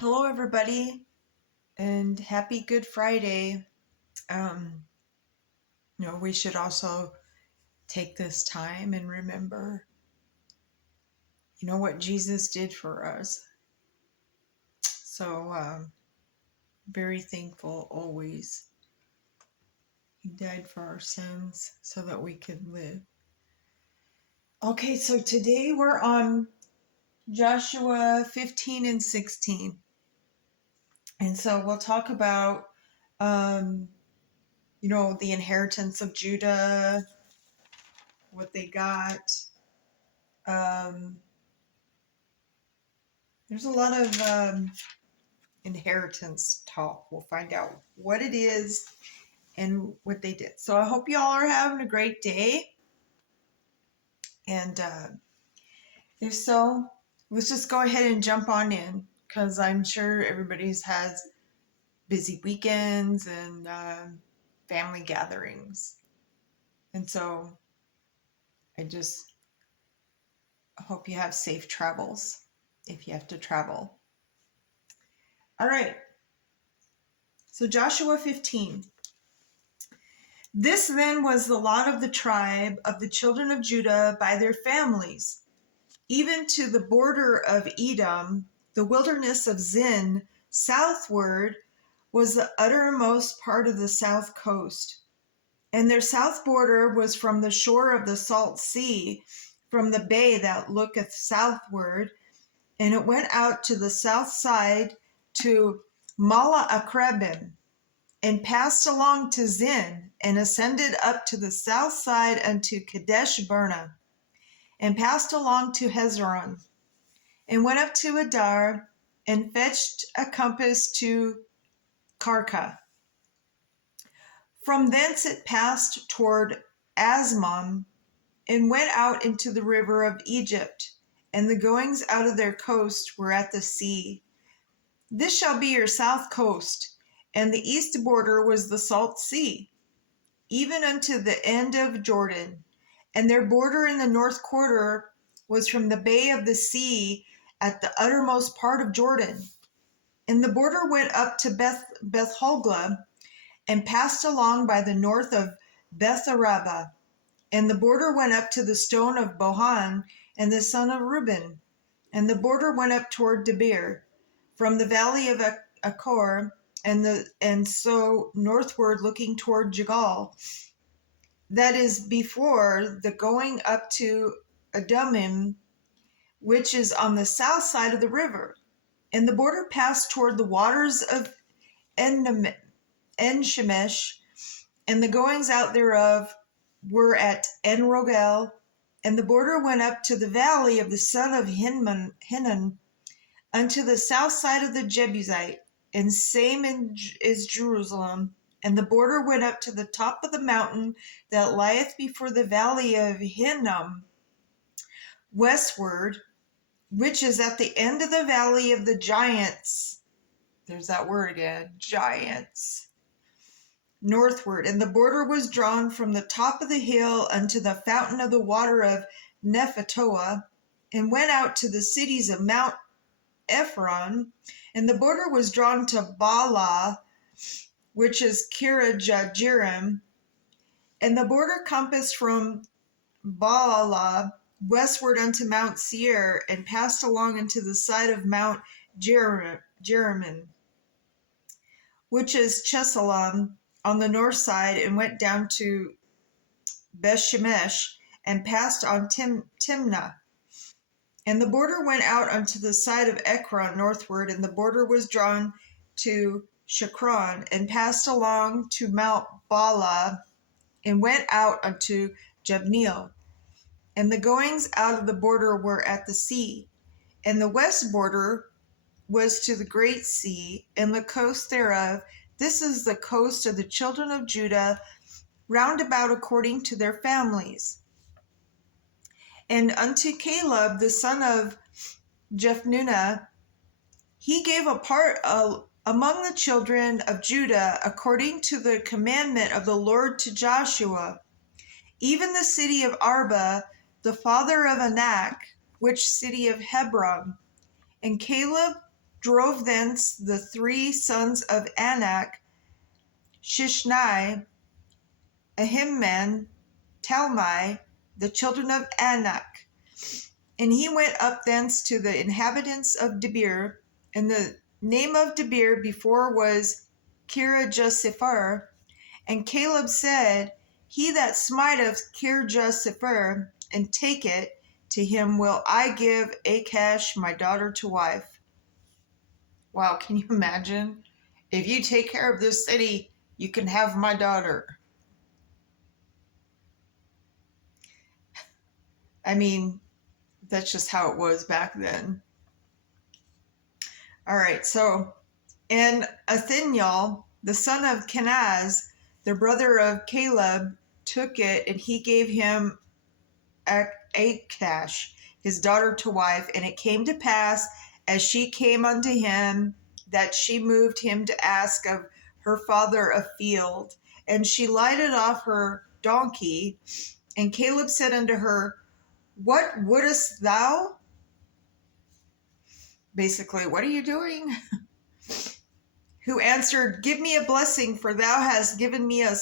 Hello, everybody, and happy Good Friday. Um, we should also take this time and remember, what Jesus did for us. So, very thankful always. He died for our sins so that we could live. Okay, so today we're on Joshua 15 and 16. And so we'll talk about, the inheritance of Judah, what they got. There's a lot of inheritance talk. We'll find out what it is and what they did. So I hope you all are having a great day. And if so, let's just go ahead and jump on in, because I'm sure everybody's has busy weekends and family gatherings. And so I just hope you have safe travels if you have to travel. All right. So Joshua 15. This then was the lot of the tribe of the children of Judah by their families, even to the border of Edom, the wilderness of Zin, southward was the uttermost part of the south coast. And their south border was from the shore of the salt sea, from the bay that looketh southward, and it went out to the south side to Mala'akrebim, and passed along to Zin, and ascended up to the south side unto Kadesh Barnea, and passed along to Hezron, and went up to Adar, and fetched a compass to Karka. From thence it passed toward Asmon, and went out into the river of Egypt, and the goings out of their coast were at the sea. This shall be your south coast, and the east border was the salt sea, even unto the end of Jordan. And their border in the north quarter was from the bay of the sea at the uttermost part of Jordan. And the border went up to Beth Hogla, and passed along by the north of Beth Araba. And the border went up to the stone of Bohan and the son of Reuben. And the border went up toward Debir, from the valley of Achor, and so northward looking toward Jagal. That is before the going up to Adumim, which is on the south side of the river. And the border passed toward the waters of En-Shemesh, and the goings out thereof were at En-Rogel. And the border went up to the valley of the son of Hinnon, unto the south side of the Jebusite, and same is Jerusalem. And the border went up to the top of the mountain that lieth before the valley of Hinnom, westward, which is at the end of the valley of the giants. There's that word again, giants. Northward. And the border was drawn from the top of the hill unto the fountain of the water of Nephatoah, and went out to the cities of Mount Ephron. And the border was drawn to Baalah, which is Kirjath-jearim. And the border compassed from Baalah westward unto Mount Seir, and passed along unto the side of Mount Jearim, which is Chesalon, on the north side, and went down to Bethshemesh, and passed on Timnah. And the border went out unto the side of Ekron northward, and the border was drawn to Shakron, and passed along to Mount Baalah, and went out unto Jabneel. And the goings out of the border were at the sea. And the west border was to the great sea, and the coast thereof. This is the coast of the children of Judah, round about according to their families. And unto Caleb, the son of Jephunneh, he gave a part among the children of Judah, according to the commandment of the Lord to Joshua, even the city of Arba, the father of Anak, which city of Hebron. And Caleb drove thence the 3 sons of Anak, Shishni, Ahiman, Talmai, the children of Anak. And he went up thence to the inhabitants of Debir, and the name of Debir before was Kirjah-Sepher. And Caleb said, He that smiteth Kirjah-Sepher, and take it, to him will I give Achash my daughter to wife. Wow, can you imagine? If you take care of this city, you can have my daughter. I mean, that's just how it was back then. All right, so, and Othniel, the son of Kenaz, the brother of Caleb, took it, and he gave him Achash, his daughter, to wife. And it came to pass, as she came unto him, that she moved him to ask of her father a field. And she lighted off her donkey. And Caleb said unto her, What wouldest thou? Basically, what are you doing? Who answered, Give me a blessing, for thou hast given me a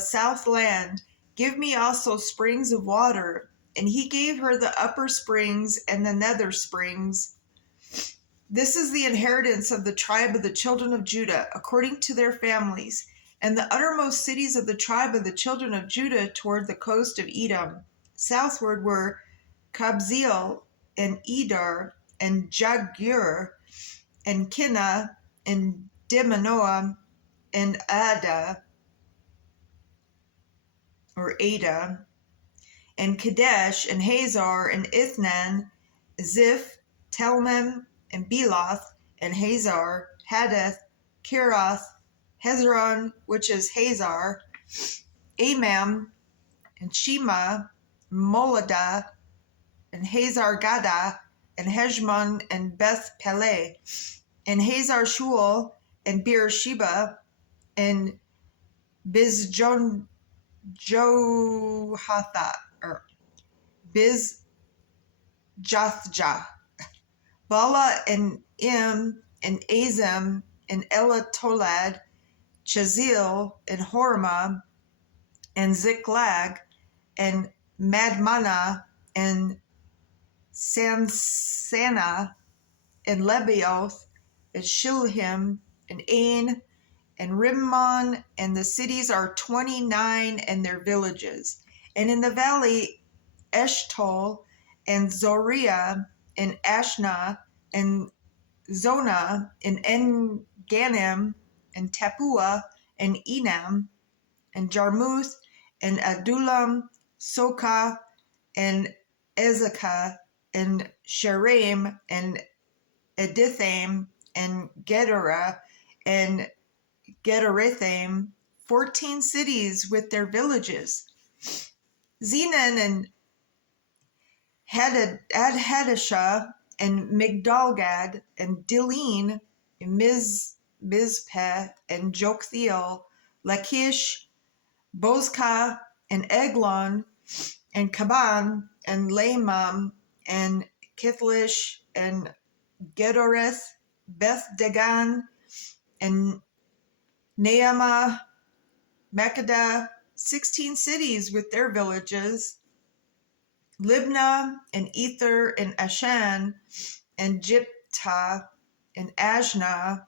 south land. Give me also springs of water. And he gave her the upper springs and the nether springs. This is the inheritance of the tribe of the children of Judah, according to their families. And the uttermost cities of the tribe of the children of Judah toward the coast of Edom. Southward were Kabzeel and Edar and Jagur and Kinnah and Dimanoah and Ada and Kadesh and Hazar and Ithnan, Ziph, Telmem and Beloth and Hazar, Hadath, Kirath, Hezron, which is Hazar, Amam and Shema, Moladah and Hazar Gada and Heshmon and Beth Peleh and Hazar Shul and Beersheba and Bizjohatha or Bizjathjah, Bala and Im and Azem and Elatolad, Chazil and Hormah and Ziklag and Madmana and Sansana and Lebaoth and Shilhim and Ain and Rimmon, and the cities are 29 and their villages. And in the valley, Eshtaol and Zoriah and Ashna and Zonah and En-Ganim and Tapua and Enam and Jarmuth and Adullam, Soka and Ezekah and Sheraim and Edithaim and Gedorah and Gederethaim, 14 cities with their villages. Zenan and Hadashah and Migdalgad and Dileen and Mizpeh and Joktheel, Lachish, Bozkah and Eglon and Kaban and Lamam and Kithlish and Gedoreth, Beth Dagan and Naamah, Makkedah, 16 cities with their villages. Libnah and Ether and Ashan and Jiptah and Ajnah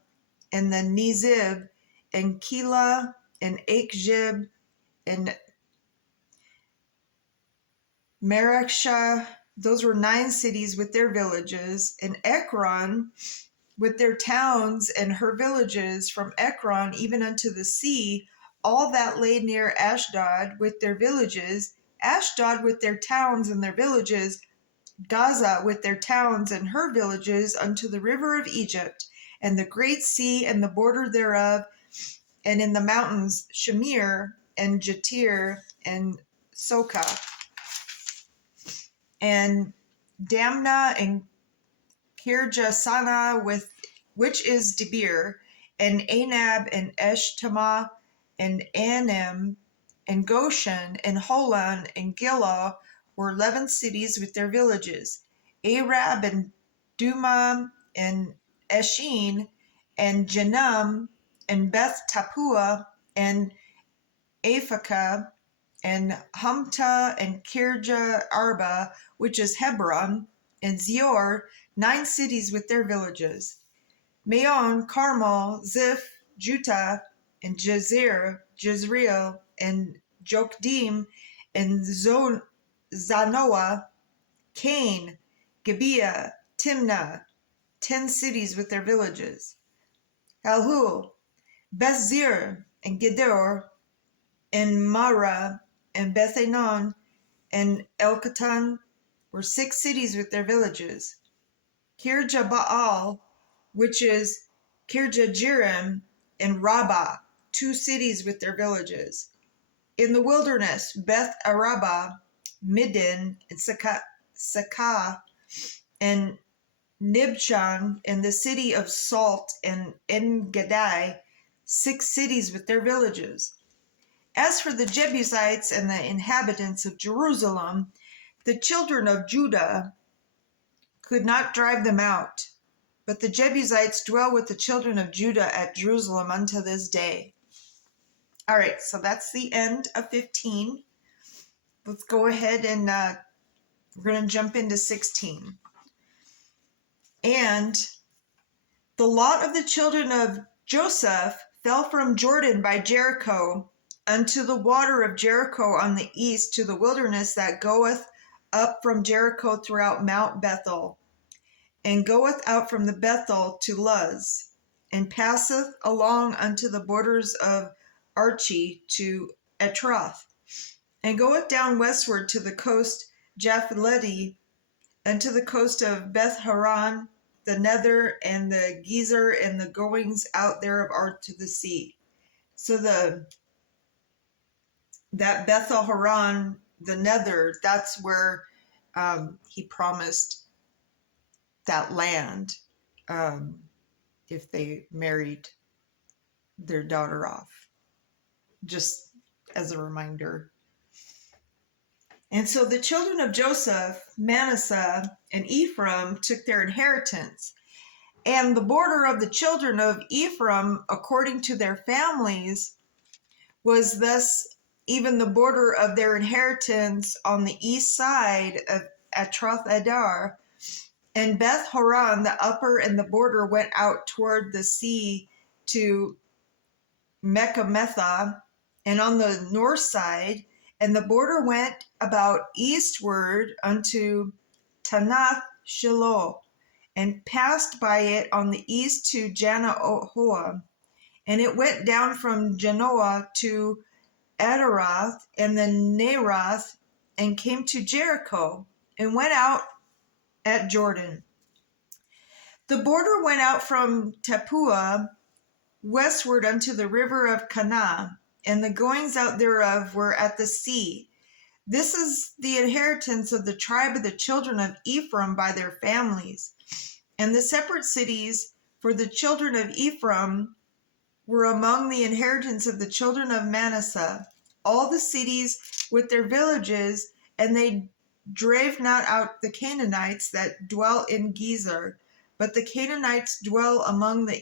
and the Nizib and Keilah and Akjib and Mareshah. Those were 9 cities with their villages. And Ekron with their towns and her villages, from Ekron even unto the sea, all that lay near Ashdod with their villages, Ashdod with their towns and their villages, Gaza with their towns and her villages, unto the river of Egypt, and the great sea and the border thereof, and in the mountains Shamir and Jatir and Sokah, and Damnah and Kirjasana, with which is Debir, and Anab and Eshtemoa and Anim and Goshen and Holon and Gilah were 11 cities with their villages. Arab and Dumah and Eshin, and Janum, and Beth Tapua, and Aphekah, and Humta, and Kirja Arba, which is Hebron, and Zior, 9 cities with their villages. Maon, Carmel, Ziph, Juttah, and Jezreel, and Jokdim, and Zanoah, Cain, Gibeah, Timnah, 10 cities with their villages. Halhul, Bethzir, and Gedor, and Marah, and Bethenon, and Elkatan were 6 cities with their villages. Kirjabaal, which is Kirjajearim, and Rabbah, 2 cities with their villages. In the wilderness, Beth Araba, Middin, and Sakah, and Nibshan, and the city of Salt, and En-Gedi, 6 cities with their villages. As for the Jebusites and the inhabitants of Jerusalem, the children of Judah could not drive them out, but the Jebusites dwell with the children of Judah at Jerusalem unto this day. All right, so that's the end of 15. Let's go ahead and we're going to jump into 16. And the lot of the children of Joseph fell from Jordan by Jericho unto the water of Jericho on the east, to the wilderness that goeth up from Jericho throughout Mount Bethel, and goeth out from the Bethel to Luz, and passeth along unto the borders of Archi to Etroth, and goeth down westward to the coast Japhleti, and to the coast of Beth Haran, the nether, and the Gezer, and the goings out thereof are to the sea. So that Bethel Haran, the nether, that's where he promised that land if they married their daughter off. Just as a reminder. And so the children of Joseph, Manasseh, and Ephraim took their inheritance. And the border of the children of Ephraim, according to their families, was thus even the border of their inheritance on the east side of Atroth Adar. And Beth Horon, the upper and the border, went out toward the sea to Mechamethah, and on the north side, and the border went about eastward unto Tanath Shiloh, and passed by it on the east to Janoah, and it went down from Janoah to Adaroth, and then Naroth, and came to Jericho, and went out at Jordan. The border went out from Tapua westward unto the river of Canaan, and the goings out thereof were at the sea. This is the inheritance of the tribe of the children of Ephraim by their families. And the separate cities for the children of Ephraim were among the inheritance of the children of Manasseh, all the cities with their villages, and they drave not out the Canaanites that dwell in Gezer, but the Canaanites dwell among the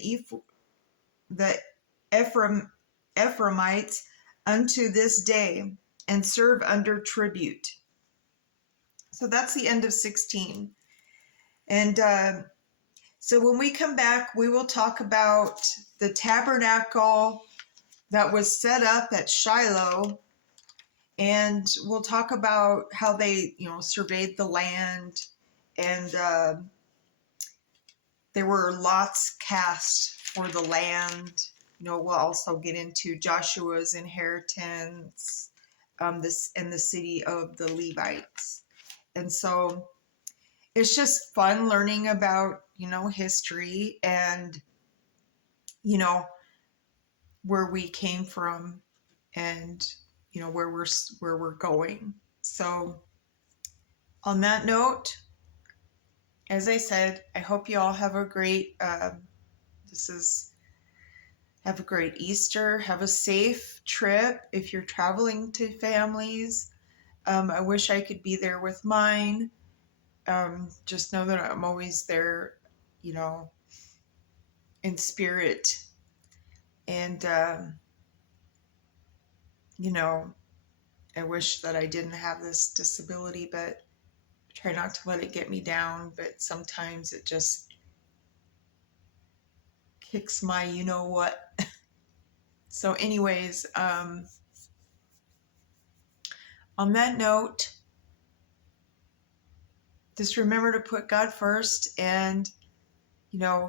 Ephraimites unto this day, and serve under tribute. So that's the end of 16. And so when we come back, we will talk about the tabernacle that was set up at Shiloh, and we'll talk about how they, surveyed the land, and there were lots cast for the land. We'll also get into Joshua's inheritance, this and the city of the Levites. And so it's just fun learning about, history and, where we came from and, where we're going. So on that note, as I said, I hope you all have a great, have a great Easter. Have a safe trip if you're traveling to families. I wish I could be there with mine. Just know that I'm always there, in spirit. And, I wish that I didn't have this disability, but I try not to let it get me down. But sometimes it just kicks my what. So anyways, on that note, just remember to put God first, and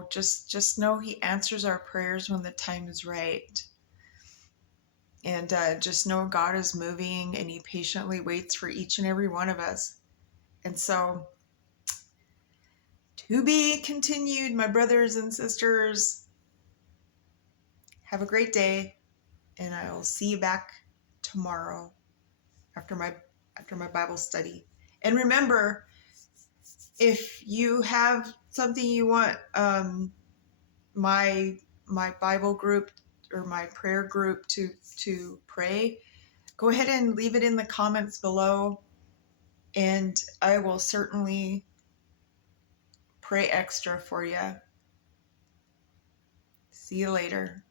just know He answers our prayers when the time is right. And just know God is moving, and He patiently waits for each and every one of us. And so, to be continued, my brothers and sisters. Have a great day, and I will see you back tomorrow after my Bible study. And remember, if you have something you want my Bible group or my prayer group to pray, go ahead and leave it in the comments below, and I will certainly pray extra for you. See you later.